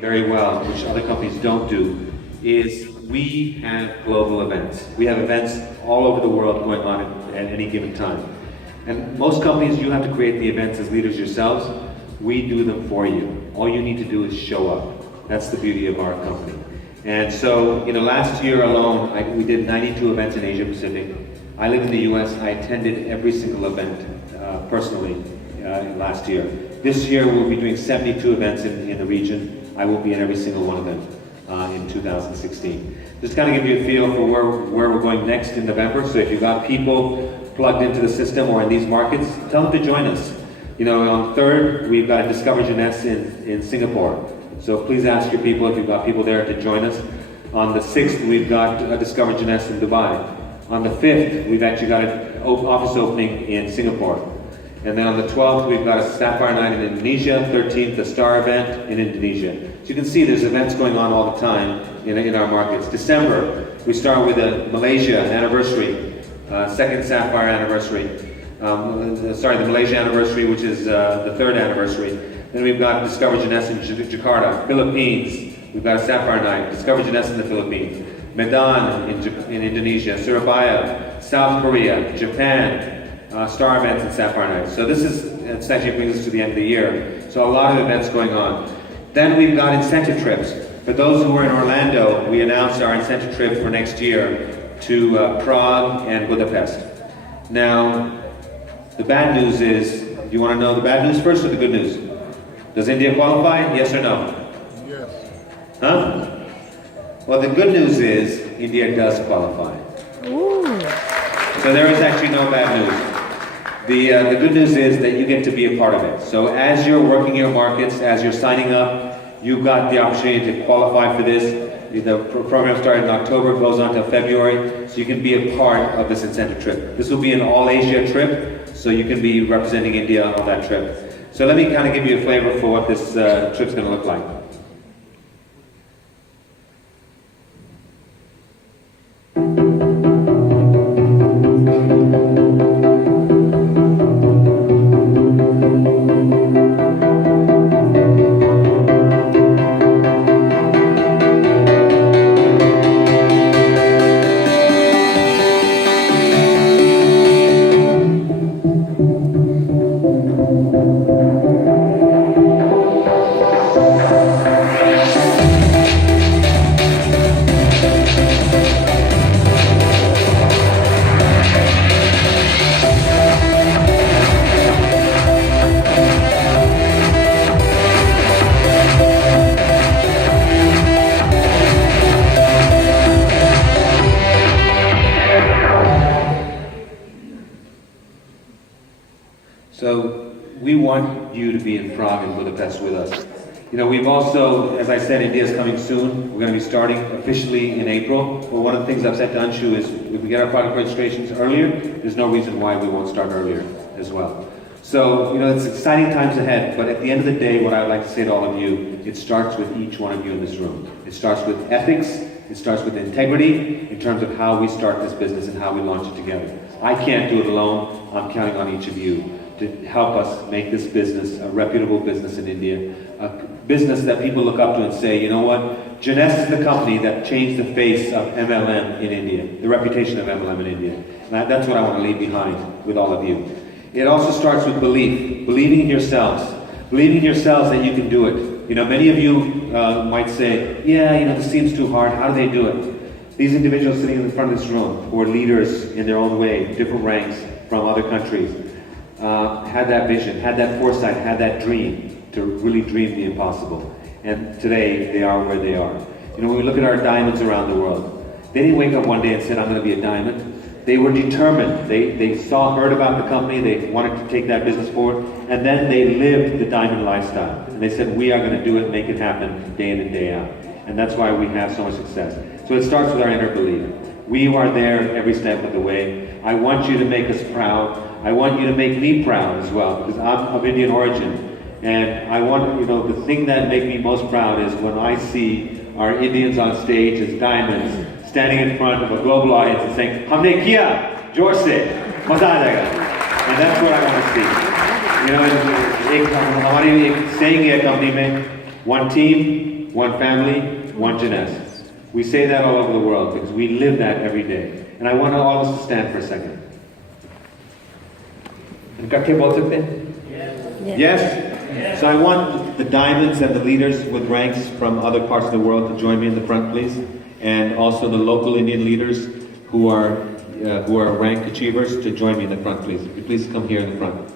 very well, which other companies don't do, is we have global events. We have events all over the world going on at any given time. And most companies, you have to create the events as leaders yourselves. We do them for you. All you need to do is show up. That's the beauty of our company. And so, last year alone, we did 92 events in Asia Pacific. I live in the US. I attended every single event personally last year. This year, we'll be doing 72 events in the region. I will be in every single one of them in 2016. Just kind of give you a feel for where we're going next in November. So if you've got people plugged into the system or in these markets, tell them to join us. On 3rd, we've got a Discover Jeunesse in Singapore. So please ask your people, if you've got people there, to join us. On the 6th, we've got a Discover Jeunesse in Dubai. On the 5th, we've actually got an office opening in Singapore. And then on the 12th, we've got a Sapphire Night in Indonesia, 13th, a Star event in Indonesia. So you can see there's events going on all the time in our markets. December, we start with a Malaysia anniversary, second Sapphire anniversary. The Malaysia anniversary, which is the 3rd anniversary. Then we've got Discover Jeunesse in Jakarta. Philippines, we've got a Sapphire Night. Discover Jeunesse in the Philippines. Medan in Indonesia. Surabaya, South Korea, Japan. Star events and Sapphire Nights. So this actually brings us to the end of the year. So a lot of events going on. Then we've got incentive trips. For those who were in Orlando, we announced our incentive trip for next year to Prague and Budapest. Now, the bad news is, do you want to know the bad news first or the good news? Does India qualify? Yes or no? Yes. Huh? Well, the good news is India does qualify. Ooh. So there is actually no bad news. The good news is that you get to be a part of it. So as you're working your markets, as you're signing up, you've got the opportunity to qualify for this. The program started in October, goes on till February, so you can be a part of this incentive trip. This will be an all-Asia trip, so you can be representing India on that trip. So let me kind of give you a flavor for what this trip's going to look like. So we want you to be in Prague and Budapest with us. We've also, as I said, India's coming soon. We're going to be starting officially in April. But one of the things I've said to Anshu is, if we get our product registrations earlier, there's no reason why we won't start earlier as well. So, it's exciting times ahead, but at the end of the day, what I would like to say to all of you, it starts with each one of you in this room. It starts with ethics, it starts with integrity, in terms of how we start this business and how we launch it together. I can't do it alone. I'm counting on each of you to help us make this business a reputable business in India, a business that people look up to and say, you know what, Jeunesse is the company that changed the face of MLM in India, the reputation of MLM in India. And that's what I want to leave behind with all of you. It also starts with belief, believing in yourselves that you can do it. Many of you might say, yeah, this seems too hard, how do they do it? These individuals sitting in the front of this room, who are leaders in their own way, different ranks from other countries, had that vision, had that foresight, had that dream to really dream the impossible. And today, they are where they are. When we look at our diamonds around the world, they didn't wake up one day and said, I'm going to be a diamond. They were determined. They heard about the company, they wanted to take that business forward, and then they lived the diamond lifestyle. And they said, we are going to do it, make it happen, day in and day out. And that's why we have so much success. So it starts with our inner belief. We are there every step of the way. I want you to make us proud. I want you to make me proud as well, because I'm of Indian origin. And I want, the thing that makes me most proud is when I see our Indians on stage as diamonds, standing in front of a global audience and saying, "Humne kiya, जोर से, मजा आ जाएगा." And that's what I want to see. हमारी एक saying है company में, One team, one family, one Jeunesse. We say that all over the world because we live that every day. And I want all of us to stand for a second. इकट्ठे बोल सकते हैं? Yes? So I want the diamonds and the leaders with ranks from other parts of the world to join me in the front, please. And also the local Indian leaders who are rank achievers to join me in the front, please. Please come here in the front.